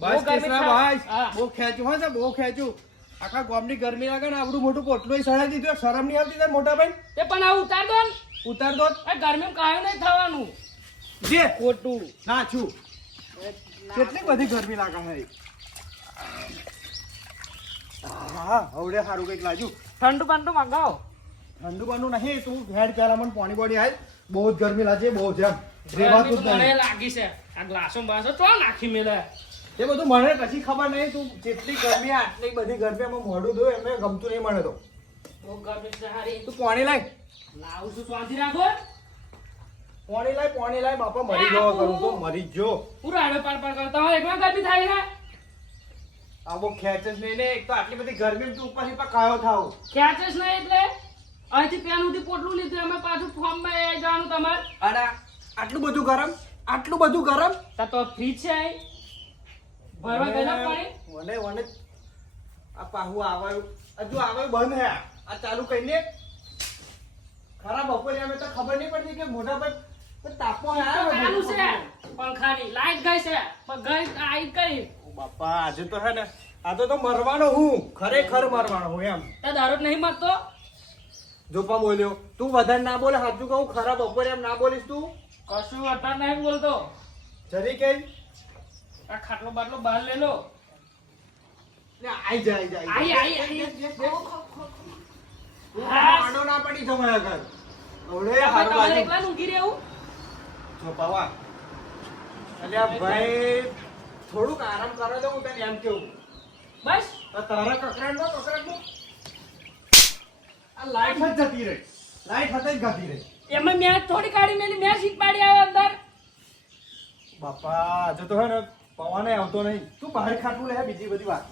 બસ કેસરા ભાઈ હા. બહુ ખેંચ્યું હોય છે બહુ ખેંચ્યું આખા ગામની ગરમી લાગે ને આવડું મોટું પોટલું સડાઈ દીધું શરમ નહીં આવતી તાર મોટા ભાઈ તે પણ આ ઉતાર દો ને. ઉતાર દો આ ગરમીમાં કાંઈ નહીં થવાનું. જે ખોટું. ના છું કેટલી બધી ગરમી લાગે છે હા હવડે સારું કંઈક લાગ્યું ઠંડુ બંડુ મંગાવો. ઠંડુ બાનું નહીં તું હેડ પેલા મને પાણી બોડી આય બહુ જ ગરમી લાગે બહુ જ એમ રેવાતું જ ગરમી તો મને નહીં લાગી છે. આ ગ્લાસો બાસો ચો નાખી મેલે. એ બધું મને કશી ખબર નહીં તું જેટલી ગરમી આટલી બધી ગરમીમાં મોઢું ધોય એમને ગમતું નહીં મને તો બહુ ગરમી છે હારી. તું પાણી લાય લાવું છું શાંતિ રાખો. પાણી લાય બાપા મરી જવા કરું તો મરી જ જો પૂરો હાડો પાર પાર કરતા હોય એકલા ગરમી થાય ને. આવો ખેંચ જ નહીં ને એક તો આટલી બધી ગરમી તું ઉપરથી પા કાયો થાવ ખેંચે જ નહીં એટલે અહીંથી પેન સુધી પોટલું લીધું અમે પાછું ફોર્મમાં આવી જવાનું તમારે. અરે આટલું બધું ગરમ તો ફ્રીજ છે અહીં. ભરવા ગયેલા પાણી. વને વને આ પાહુ આવે હજુ આવે બંધ હે આ ચાલુ કરીને ખરા બપોરે અમે તો ખબર નહીં પડતી કે મોટા ભાઈ તાપમાં ચાલુ આવ્યો છે પંખાની લાઈટ ગઈ છે પણ ગઈ આઈ કઈ. બાપા આજે તો હે ને આ તો મરવાનો હું ખરેખર મરવાનો હું એમ તે દારૂ જ નહીં મરતો. જોપા બોલ્યો તું વધારે ના બોલે સાચું કહું ખરા બપોરે એમ ના બોલીશ તું કશું અટાર નહીં બોલતો. જરી કઈ આ ખાટલો બાટલો બહાર લે લો. આઈ જાય આઈ આઈ આડો ના પડી જમાય આગળ ઓડે હારું તમારે લાગ્યું એકલા ઊંઘી રહેવું. જોપાવા અલ્યા ભાઈ થોડુંક આરામ કરો તો હું તને એમ કેવું બસ આ તારા કકરાટ આ લાઈટ જ જતી રહી લાઈટ હતી જ જતી રહી એમાં મેં થોડી કાઢી મેલી મેં શીખ પાડી આવ્યો અંદર. બાપા આજે તો હે ને પવને આવતો નહીં તું બહાર ખાટું લે બીજી બધી વાત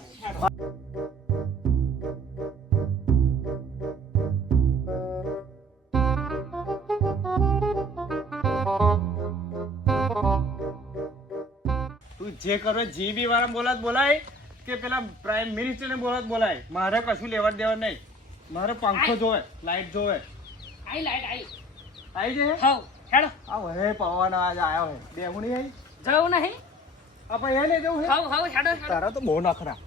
તું જે કરો જીબી વાળા બોલાય કે પેલા પ્રાઇમ મિનિસ્ટર ને બોલાય મારે કશું લેવા દેવા નહીં મારે પંખો જોવે લાઈટ જોવે આઈ લાઈટ આઈ આઈ જાય હાઉ હેડો આવ હે પવન આજ આવ્યો હે દેવું નહીં આઈ જવું નહીં. આપણે એ લઈ જવું હે હાઉ હાઉ હેડો હેડો. તારા તો બહુ નખરા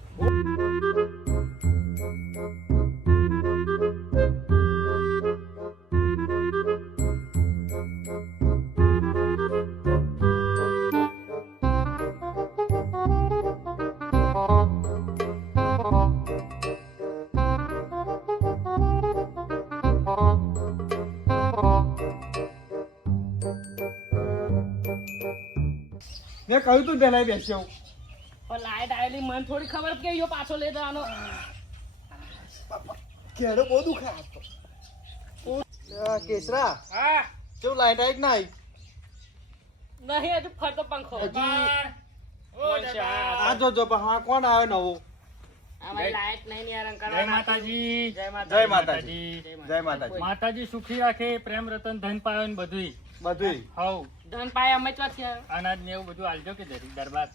મેં કહ્યું તું પેલા બેસ્યો પણ લાઈટ આવેલી મને થોડી ખબર કે યો પાછો લઈ જવાનો. કેડો બહુ દુખે આ તો કેસરા હા કેવું લાઈટ આવી કે ના આવી નહીં હજુ ફરતો પંખો. હજી- ઓ દાદા. આ જો હા કોણ આવે નવો અમારી લાઈટ નહીં નિયારણ જય કરવાના. માતાજી. જય જય માતાજી. માતાજી જય માતાજી માતાજી સુખી રાખે, પ્રેમ રતન ધન પાવે ને બધુંય. બધું હવ ધન પાય અમે ચો છે. અનાજ ને એવું બધું આલજો કે દરબાર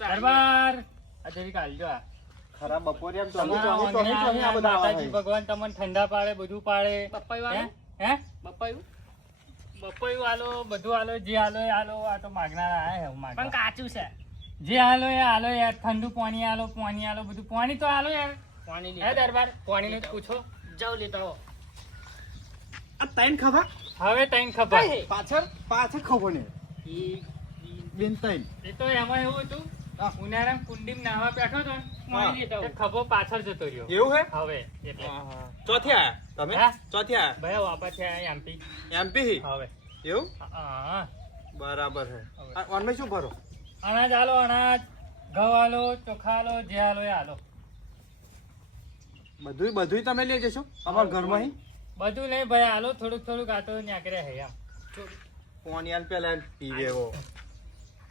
દરબાર આ જરીક આલજો. આ ખરા બપોરે એમ તો તમારા આ બધા માતાજી આવે ભગવાન તમને ઠંડા પાડે, બધું પાડે. બપ્પાયું હે? આલો? હે? બપ્પાયું? બપોયું આલો, બધું આલો, જે આલો એ આલો. આ તો માગનાર આયા હે, પણ માગનાર. કાચું છે. જે આલો એ આલો યાર. ઠંડુ પાણી આલો, બધું પાણી તો આલો યાર. પાણી હે લીધું. દરબાર પાણી નું પૂછો. જાઉં લેતા આવો. આ તૈન ખબર હવે ટાઈમ ખબર. કઈ? પાછળ ખબર ને બેન તૈન એ તો એમાં એવું હતું, હા. ઉનાળામાં કુંડીમાં નાહવા બેઠો હતો ને, પાણી લેતા તે આવો. ખભો પાછળ જતો રહ્યો. એવું હે હવે એટલે ચોથી આયા તમે હા? ચોથી આયા ભાઈ વાપસ છે એમપી. એમપી હવે એવું હા બરાબર હે હવે. આ ઓનમાં શું ભરો અનાજ આલો, અનાજ ઘઉં આલો, ચોખા આલો, જે આલો એ આલો. બધું તમે લઈ જશો અમારા ઘરમાં અહીં બધું નહીં ભાઈ આલો, થોડુંક આ તો ન્યાકરે હે એમ. પાણી આલ પેલા પીવે એવો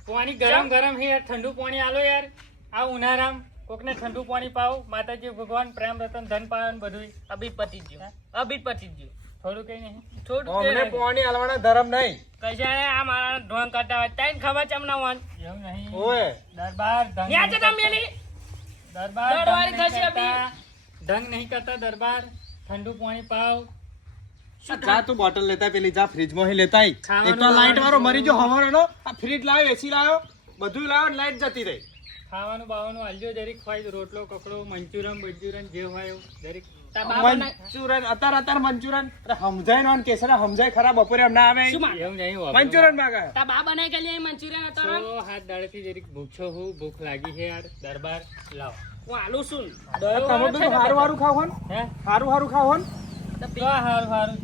પાણી ગરમ હે યાર, ઠંડુ પાણી આલો યાર. આ ઉનાળામાં કોકને ઠંડુ પાણી પાવ. માતાજી ભગવાન પ્રેમ રતન ધન પાવે ને બધું. અભી પતી જ ગયું. અભી પતી જ ગયું. થોડું કઈ નહીં. થોડું અમને પાણી આલવાના ધરમ નહીં કશાને આ મારા ઢોંગ કરતા હોય તને ખબર છે એમના વાન. એવું નહીં. ઓય દરબાર ધન ન્યા છે નહીં તમે મેલી. કરતા. દરબાર દરબારી ધન નહીં થશે કરતા. ધન નહીં કરતા દરબાર. ઠંડુ પાણી પાવ. જા તું બોટલ લેતા પેલી જા ફ્રીજમાં હી લેતા આઈ. ખાવાનું એક તો લાઈટ વાળો મરી જો હવારનો આ ફ્રીજ લાવ્યો એસી લાવ્યો બધું લાવ્યો ને લાઈટ જતી રહી ખાવાનું બાવાનું આલજો જરીક ખવાય રોટલો કકડો મંચુરન બંચુરન જે હોય એવું જરીક તાર બા બનાય મંચુરન અત્યારે મંચુરન સમજાય નો કેસરા સમજાય ખરા બપોરે એમ ના આવે શું માં એવું નહીં હોતું. મંચુરન માંગે તાર બા બનાય કે લે મંચુરિયન હતા તો હાથ દાડેથી જરીક ભૂખ્યો હું ભૂખ લાગી છે યાર દરબાર લાવો હું આલુ છું તમે બધું હારું હારું ખાવ ને હે હારું હારું ખાવ ને તો હારું હારું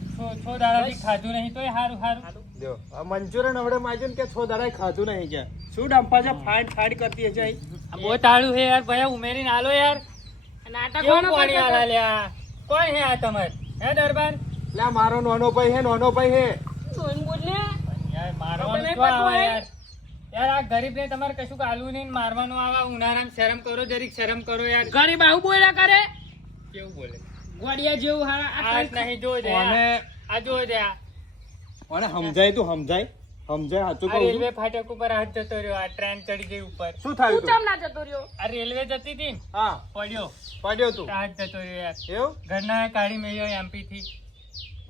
છો દાડાથી ખાધું નહીં તોય હારું હારું જો આ મંચુરન હવડે માજન કે છો દાડા ખાધું નહીં કે શું ડંપા છે ફાડ કરતી હશે અહીં? આ બહુ તાળું છે યાર ભાઈ ઉમેરીને આલો યાર નાટક કેવું કોણ પાણી આલા લ્યા કોણ હે આ તમાર હે દરબાર લે મારો નાનો ભાઈ હે નાનો ભાઈ હે તું બોલ ને યાર ખબર મારવાનું નહીં તો આવે પડતું યાર યાર આ ગરીબને તમારે કશું આલવું નહીં ને મારવાનું આવે ઉનાળામાં શરમ કરો જરીક શરમ કરો યાર ગરીબ આવું બોલ્યા કરે કેવું બોલે ગોડિયા જેવું આ નહીં જો દે અને આ જો દે આ અને સમજાય તું સમજાય સાચું કહું છું. રેલવે ફાટક ઉપર હાથ જતો રહ્યો આ ટ્રેન ચડી ગઈ ઉપર શું થયું તું તું ચમ ના જતો રહ્યો આ રેલવે જતી હતી ને હા પડ્યો પડ્યો તું હાથ જતો રહ્યો યાર એવું ઘરના કાઢી મેળ્યો એમપી થી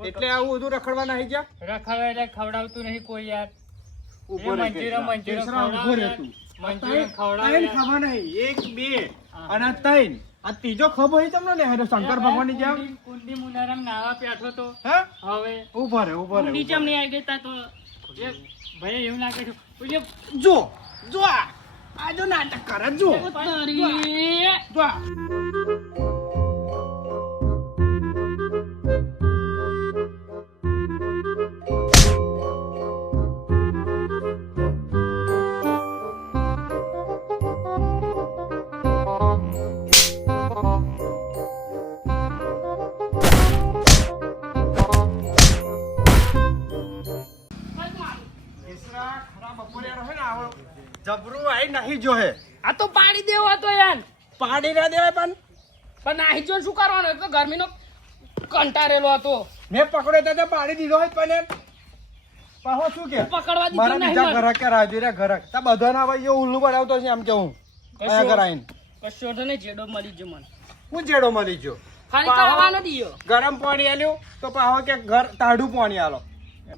એટલે આવું બધું રખડવા નહીં ગયા રખાવે એટલે ખવડાવતું નહીં કોઈ યાર ઉભો રહે મંચુરિયન કેસરા, ઉભો રહે તું. મંચુરિયન ખવડાવે ત્રણ યાર. ખાવા નહીં એક બે હા. અને ત્રણ આ ત્રીજો ખભો હે તમને ને હેડો શંકર ભગવાનની જેમ કુંડી મુનારામ નાવા બેઠો તો હે હવે ઉભો રહે ઉભો રહે નીચે નહીં આવી ગઈ તા તો એ ભાઈ એવું લાગે છે ઓલે જો જો આ જો નાટક કરે જો તારી જો આ. કેસરા ખરા બપોરે રહે ને આવો જબરું આઈ નહીં જો હે આ તો પાડી દેવો હતો યાર પાડી ના દેવાય પણ નાહી જો શું કરવાનું એ તો ગરમીનો કંટારેલો હતો મેં પકડ્યો તો પાડી દીધો હોય પણ એમ. પાહો શું કે પકડવા દીધો મારા નહીં બીજા મને. ઘરાક કે રાજુરિયા ઘરાક તા બધાના ભાઈ એ ઉલ્લુ બનાવતો છે આમ કે હું કયા કરાઈને કશો તો નહીં જેડો મળી જો મને હું જેડો મળી ગયો ખાલી પાહો. તાવા ન દીયો ગરમ પાણી આલ્યું તો પાહો કે ઘર તાડું પાણી આલો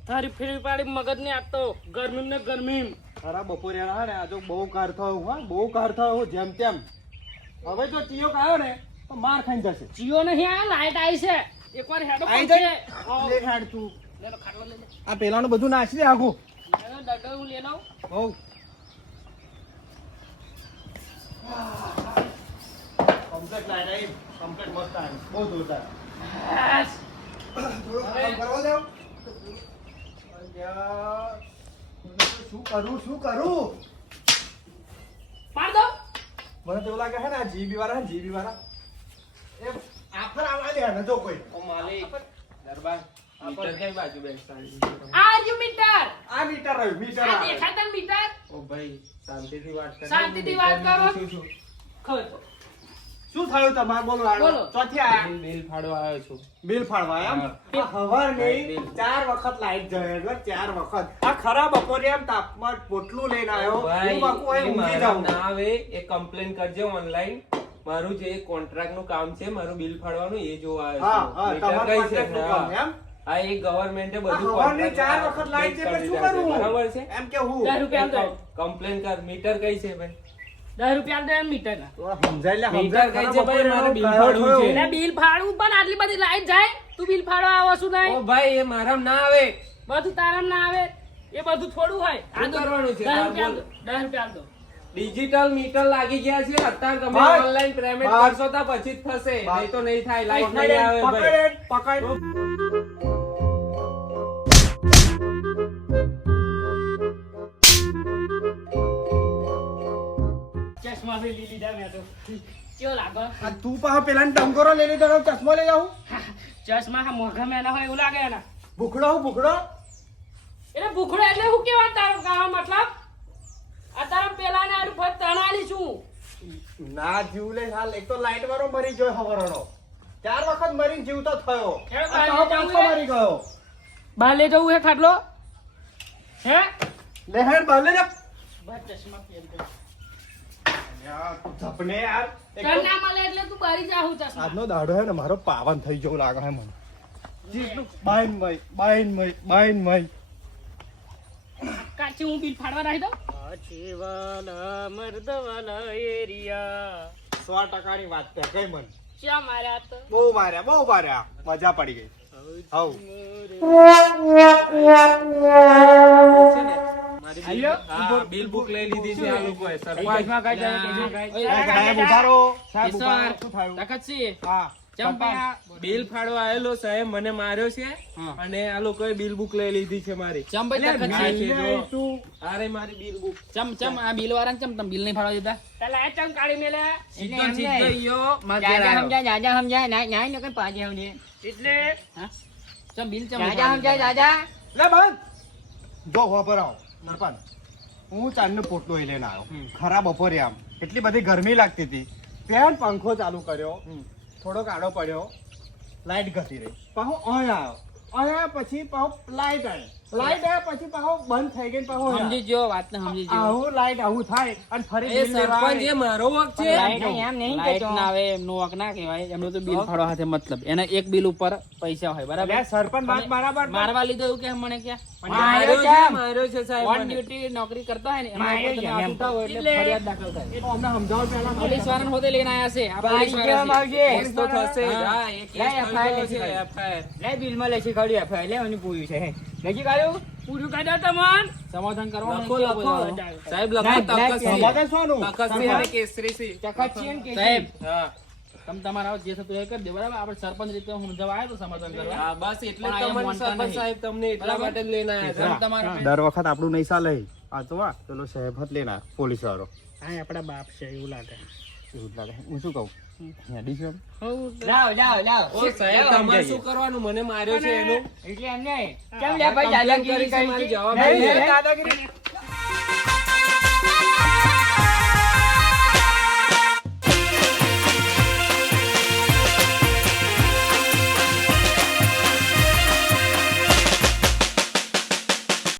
તારી ફેરી પાડી મગજ ને આપતો ગરમી ને ગરમી ખરા બપોરે હા ને આ જો બહુ કાર થયો હા બહુ કાર થયો જેમ તેમ હવે જો ટીયો આવ્યો ને તો માર ખાઈને જશે જીઓ નહીં આ લાઈટ આવી છે એકવાર હેડો આઈ પહોંચે. જાય હા. લે હેડ તું લે લો, ખાટલો લે લે. આ પેલાનું બધું નાસી દે આખું લે લો, દડો હું લે લઉં. બહુ કમ્પ્લેટ લાઈટ આવી કમ્પ્લેટ મસ્ત આવી બહુ જોરદાર બસ. શું કરું પાડ દો. મને તો એવું લાગે છે ને આ જીબી વાળા ને જીબી વાળા એ આફર આવવા દે ને જો કોઈ આ રહ્યું મીટર. આ મીટર રહ્યું મીટર આ આવે. દેખાય તને મીટર? શાંતિથી વાત કરો. ખબર. શું થયું તમારે બોલો બોલો. ચોથી આયા બિલ ફાડવા એમ આ હવાર નહીં 4 વખત લાઈટ જાય એટલે 4 વખત આ ખરા બપોરે એમ તાપમાન પોટલું લઈને આવ્યો હું બાકુ અહીં ઊંઘી જાઉં મારું જે કોન્ટ્રાક્ટ નું કામ છે મારું બિલ ફાડવાનું એ જોવા હા આવ્યો હા છું. તમારું મીટર કઈ છે? કોન્ટ્રાક્ટનું કામ હા. એમ આ એક ગવર્મેન્ટે બધું આ હવારની contract 4 વખત લાઈટ છે કરી પણ શું દીધા છે. કરું બરાબર છે એમ કે હું 10 રૂપિયા દો. કમ્પ્લેન કર મીટર કઈ છે ભાઈ 10 રૂપિયા દે એમ મીટર ના. થોડા સમજાય લે મીટર સમજાય કઈ છે ભાઈ? મારે બિલ ફાડવું છે. એટલે બિલ ફાડવું પણ આટલી બધી લાઈટ જાય તું બિલ ફાડવા આવો શું ઓ નહીં ભાઈ એ મારામ ના આવે બધું તારામ ના આવે એ બધું થોડું હોય શું તો કરવાનું છે? 10 તાર રૂપિયા બોલ. દો. 10 રૂપિયા દો. ડિજિટલ મીટર લાગી ગયા છે અત્યારે તમે બસ. ઓનલાઈન પેમેન્ટ બસ. કરશો તો પછી જ થશે બસ. નહીં તો નહીં થાય લાઈટ પકડ નહીં આવે ભાઈ પકડ ચશ્મા બી લઈ લીધા મેં તો કેવો લાગે આ તું પાછો પેલા ડંગોરો લઈ લીધો ને ચશ્મો લઈ જાઉં ચશ્મા હા મોઢા મેના હોય એવું લાગે એના ભૂખડો હું ભૂખડો એટલે ભૂખડો એટલે હું કેવા તારો ગાવા મતલબ આ તારો પેલા ને આરું ફત તણાલી છું ના જીવ લે હાલ એક તો લાઈટ વાળો મરી ગયો હવારનો 4 વખત મરીને જીવતો થયો ખેડ આ બહાર પાછો લઈ જવું મરી ગયો બહાર લઈ જવું હે ખાટલો હે લે હેડ બાલે ને બસ ચશ્મા પહેરી દે યાર તું ધપને યાર એક તને તો ના મળે એટલે તું બારી જા હું ચશ્મા આજનો દાડો હે ને મારો પાવન થઈ ગયો લાગે હે મને બાઈન મય કાચી હું બિલ ફાડવા રાખી દઉં કાચીવાલા મર્દવાલા એરિયા 100% ની વાત છે કઈ મન ક્યાં માર્યા તો બહુ માર્યા મજા પડી ગઈ હવ હા, બિલ બુક લઈ લીધી છે આ લોકોએ. સરપંચ. સાહેબ ઉભારો સાહેબ ઉભારો શું થયું તકતસિંહ, હા ચંપા બિલ ફાડવા આવેલો સાહેબ મને માર્યો છે અને આ લોકોએ બિલ બુક લઈ લીધી છે મારી. ચંપા આ તકતસિંહ છે જો. અરે મારી બિલ બુક. ચમ આ બિલ વાળા ચમ તમે બિલ નહીં ફાળવા દીધા તાલા આ ચમ કાઢી મેલે સીધો ઈયો માર ઘેર આવ્યો. એટલે હા ચમ બિલ ચમ લે બંધ જો હોબર આવો સરપંચ હું ચાંદનો પોટલો એ લઈને આવ્યો ખરા બપોરે આમ એટલી બધી ગરમી લાગતી હતી ફેન પંખો ચાલુ કર્યો થોડોક આડો પડ્યો લાઈટ ઘટી રહી પાછો અહીંયા પછી પાછો લાઈટ આવ્યા પછી પાછો બંધ થઈ ગઈ પાછો સમજી જો વાત ને સમજી જો આવું લાઈટ આવું થાય અને ફરી એ bill લેવા સરપંચ આવે. એ મારો વક છે. લાઈટ ના આવે એમનો વાંક ના કહેવાય એમનો તો બિલ ફાળવા હાથે મતલબ એના એક બિલ ઉપર પૈસા હોય બરાબર લે, સરપંચ વાત બરાબર મારવા લીધો એવું કે મને ક્યાં માર્યો છે સાહેબ ઓન મને. ડ્યુટી નોકરી કરતા હોય ને એમાં તમે આવું ઉઠાવો એટલે ફરિયાદ દાખલ થાય અમને સમજાવો પહેલા પોલીસ વાળાને હોદે લઈને આયા છે આ પોલીસ વાળા છે. કેસ તો થશે જ. હા, એ કેસ થઈ ગયો છે, FIR. પૂરું કાઢો તમન સમાધાન કરવાનું લખો, કેવું લખો. બોલો? સાહેબ લખો તકસી. સમાધાન શોનું? તકસી અને કેસરી સી. સાહેબ હા. તમે તમારા જે થતું એ કરી દે બરાબર આપણે સરપંચ રીતે સમજાવવા આવ્યો તો સમાધાન કરવા હા, બસ એટલે પણ જ આ તમને મોનતા સરપંચ નહીં. સાહેબ તમને એટલા માટે જ લઈને આવ્યા તમે હતા. તમારા દર વખત આપણું નહીં ચાલે આ તો વા પેલો સાહેબ હત લેનાર પોલીસ વાળો હા આપડા બાપ છે એવું લાગે એવું જ લાગે હું શું કહું હેડી છે ઓ સાહેબ તમારે શું કરવાનું મને માર્યો છે એનું એટલે એમ નહીં complaint કરી છે, મારી જવાબદારી છે. દાદાગીરી